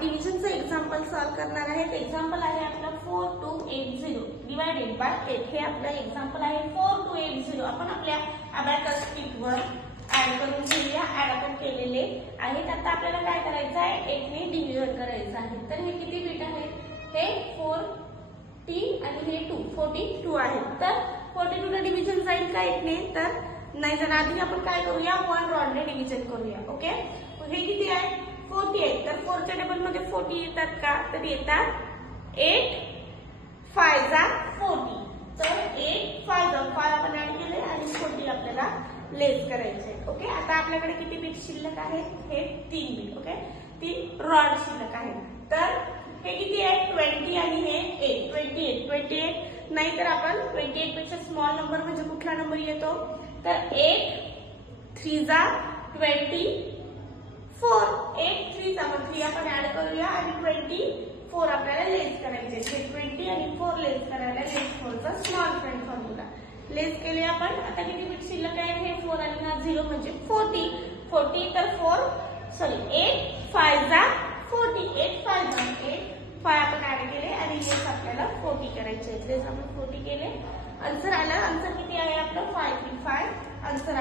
डिव्हिजनचं example solve करणार आहे. Example आहे आपलं 4280 डिवायडेड बाय 8. हे आपलं एक्झाम्पल आहे 4280. आपण आपल्या अबॅकस शीटवर ऍड करून घेऊया. ऍड आपण केलेले आहेत. आता आपल्याला काय करायचं आहे, 8 ने डिव्हिजन करायचं आहे. तर हे किती बीट आहेत, हे 40 आणि हे 2 42 आहेत. तर 42 ला डिव्हिजन जाईल का 8 ने, तर नाही जाणार. आधी आपण काय करूया, 1 रॉडने डिव्हिजन करूया. ओके, हे किती आहे 48. तर 4 च्या डबल मध्ये 40 येतात का, तर येतात. 8 5 जा 40. तर 8 5 जा 5 आपण ऍड केले आणि 40 आपल्याला लेस करायचे. ओके, आता आपल्याकडे किती बीट शिल्लक आहेत, हे 3 बीट. ओके, 3 रॉड शिल्लक आहेत. तर हे किती आहे 20 आणि हे 8 28 नाही तर आपण 28 पेक्षा स्मॉल नंबर म्हणजे कुठला नंबर येतो, तर 8 3 जा 24. 8 3 चा मग 3 आपण ऍड करूया आणि 24 आपल्याला लेस करायचे. 20 आणि 4 लेस करायला लेस 4 चा स्मॉल फ्रेंड फॉर्म्युला लेस केले आपण. आता किती बीट शिल्लक आहे, हे 4 आणि हा 0 म्हणजे 40 तर 8 5 जा 40. 8 5 जा 8 आपण ऍड केले आणि लेस आपल्याला 40 करायचे. लेस आपण 40 केले. आन्सर आला. आन्सर किती आहे आपलं 5 आन्सर